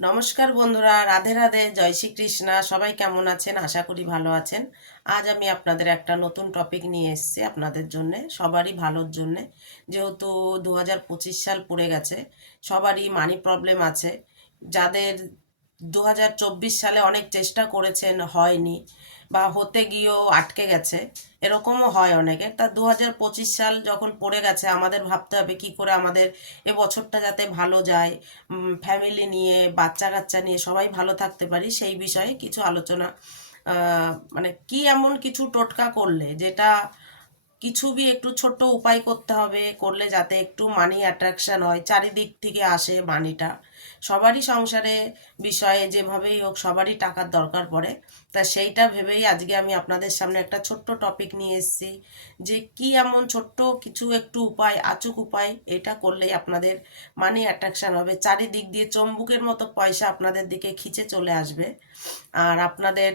নমস্কার বন্ধুরা, রাধে রাধে, জয় শ্রী কৃষ্ণা। সবাই কেমন আছেন? আশা করি ভালো আছেন। আজ আমি আপনাদের একটা নতুন টপিক নিয়ে এসেছি আপনাদের জন্যে, সবারই ভালোর জন্যে। যেহেতু 2025 সাল পড়ে গেছে, সবারই মানি প্রবলেম আছে। যাদের 2024 সালে অনেক চেষ্টা করেছেন, হয়নি, বা হতে গিয়েও আটকে গেছে, এরকমও হয় অনেকের। তা 2025 সাল যখন পড়ে গেছে, আমাদের ভাবতে হবে কি করে আমাদের এ বছরটা যাতে ভালো যায়, ফ্যামিলি নিয়ে, বাচ্চা কাচ্চা নিয়ে সবাই ভালো থাকতে পারি, সেই বিষয়ে কিছু আলোচনা। মানে কি এমন কিছু টোটকা করলে, যেটা কিছু বি একটু ছোট্ট উপায় করতে হবে, করলে যাতে একটু মানি অ্যাট্রাকশন হয়, চারিদিক থেকে আসে মানিটা। সবারই সংসারে বিষয়ে যেভাবেই হোক সবারই টাকার দরকার পড়ে। তা সেইটা ভেবেই আজকে আমি আপনাদের সামনে একটা ছোট্ট টপিক নিয়ে এসেছি, যে কি এমন ছোট্ট কিছু একটু উপায়, আচুক উপায়, এটা করলেই আপনাদের মানি অ্যাট্রাকশন হবে, চারিদিক দিয়ে চম্বুকের মতো পয়সা আপনাদের দিকে খিচে চলে আসবে। আর আপনাদের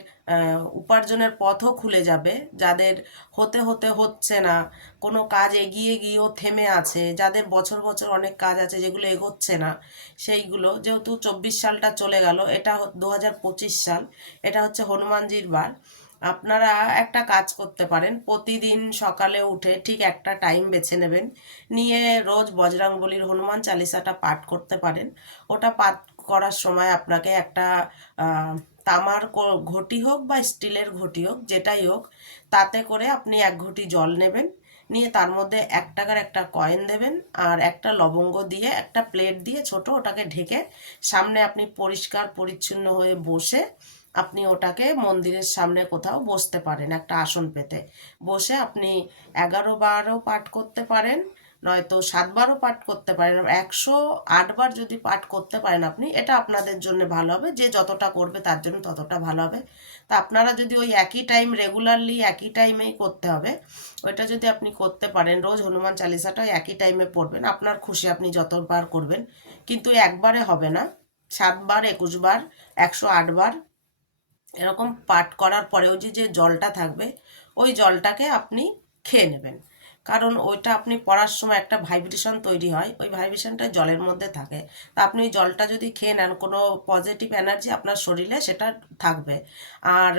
উপার্জনের পথও খুলে যাবে। যাদের হতে হতে হচ্ছে না, কোনো কাজ এগিয়ে গিয়েও থেমে আছে, যাদের বছর বছর অনেক কাজ আছে যেগুলো এগোচ্ছে না, সেইগুলো, যেহেতু 24 সালটা চলে গেল, এটা 2025 সাল, এটা হচ্ছে হনুমানজির বার। আপনারা একটা কাজ করতে পারেন, প্রতিদিন সকালে উঠে ঠিক একটা টাইম বেছে নেবেন, নিয়ে রোজ বজরংবলীর হনুমান চালিসাটা পাঠ করতে পারেন। ওটা পাঠ করার সময় আপনাকে একটা তামার ঘটি হোক বা স্টিলের ঘটি হোক, যেটাই হোক, তাতে করে আপনি 1 ঘটি জল নেবেন, নিয়ে তার মধ্যে 1 টাকার একটা কয়েন দেবেন, আর একটা লবঙ্গ দিয়ে একটা প্লেট দিয়ে ছোট ওটাকে ঢেকে সামনে আপনি পরিষ্কার পরিচ্ছন্ন হয়ে বসে, আপনি ওটাকে মন্দিরের সামনে কোথাও বসতে পারেন, একটা আসন পেতে বসে আপনি 11 বারও পাঠ করতে পারেন, নয়তো 7 বারও পাঠ করতে পারেন। 108 বার যদি পাঠ করতে পারেন আপনি, এটা আপনাদের জন্য ভালো হবে, যে যতটা করবে তার জন্য ততটা ভালো হবে। তা আপনারা যদি ওই একই টাইম, রেগুলারলি একই টাইমেই করতে হবে, ওইটা যদি আপনি করতে পারেন, রোজ হনুমান চালিসাটা একই টাইমে পড়বেন, আপনার খুশি, আপনি যতবার করবেন, কিন্তু একবারে হবে না, 7 বার, 21 বার, 108 বার এরকম পাঠ করার পরে ওই যে যে জলটা থাকবে, ওই জলটাকে আপনি খেয়ে নেবেন। কারণ ওইটা আপনি পড়ার সময় একটা ভাইব্রেশন তৈরি হয়, ওই ভাইব্রেশনটা জলের মধ্যে থাকে। তা আপনি ওই জলটা যদি খেয়ে নেন, কোনো পজিটিভ এনার্জি আপনার শরীরে সেটা থাকবে। আর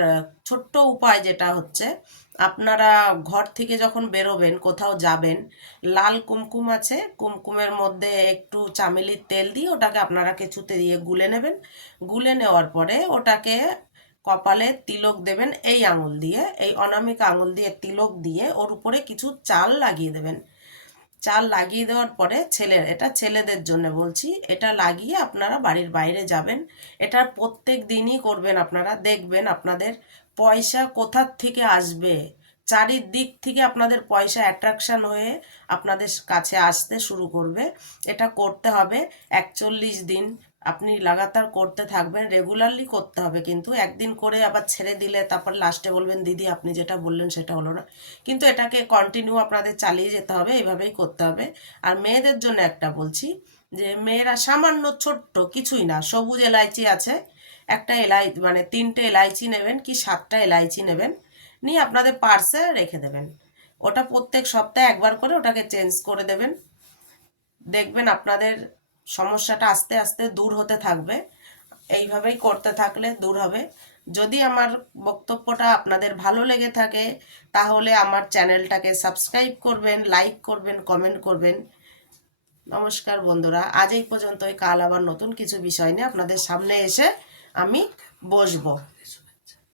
ছোট্ট উপায় যেটা হচ্ছে, আপনারা ঘর থেকে যখন বেরোবেন, কোথাও যাবেন, লাল কুমকুম আছে, কুমকুমের মধ্যে একটু চামেলির তেল দিয়ে ওটাকে আপনারা কিছুতে দিয়ে গুলে নেবেন। গুলে নেওয়ার পরে ওটাকে কপালে তিলক দেবেন, এই আঙুল দিয়ে, এই অনামিকা আঙুল দিয়ে তিলক দিয়ে ওর উপরে কিছু চাল লাগিয়ে দেবেন। চাল লাগিয়ে দেওয়ার পরে, এটা ছেলেদের জন্য বলছি, এটা লাগিয়ে আপনারা বাড়ির বাইরে যাবেন। এটা প্রত্যেক দিনই করবেন, আপনারা দেখবেন আপনাদের পয়সা কোথার থেকে আসবে, চারিদিক থেকে আপনাদের পয়সা অ্যাট্রাকশন হয়ে আপনাদের কাছে আসতে শুরু করবে। এটা করতে হবে 41 দিন, আপনি লাগাতার করতে থাকবেন, রেগুলারলি করতে হবে, কিন্তু একদিন করে আবার ছেড়ে দিলে তারপর লাস্টে বলবেন দিদি আপনি যেটা বললেন সেটা হলো না। কিন্তু এটাকে কন্টিনিউ আপনাদের চালিয়ে যেতে হবে, এইভাবেই করতে হবে। আর মেয়েদের জন্য একটা বলছি, যে মেয়েরা সামান্য ছোট্ট কিছুই না, সবুজ এলাইচি আছে, একটা মানে 3টে এলাইচি নেবেন কি 7টা এলাইচি নেবেন, নিয়ে আপনাদের পার্সে রেখে দেবেন। ওটা প্রত্যেক সপ্তাহে একবার করে ওটাকে চেঞ্জ করে দেবেন। দেখবেন আপনাদের সমস্যাটা আস্তে আস্তে দূর হতে থাকবে। এইভাবেই করতে থাকলে দূর হবে। যদি আমার বক্তব্যটা আপনাদের ভালো লেগে থাকে, তাহলে আমার চ্যানেলটাকে সাবস্ক্রাইব করবেন, লাইক করবেন, কমেন্ট করবেন। নমস্কার বন্ধুরা, আজ এই পর্যন্তই। কাল আবার নতুন কিছু বিষয় নিয়ে আপনাদের সামনে এসে আমি বসবো।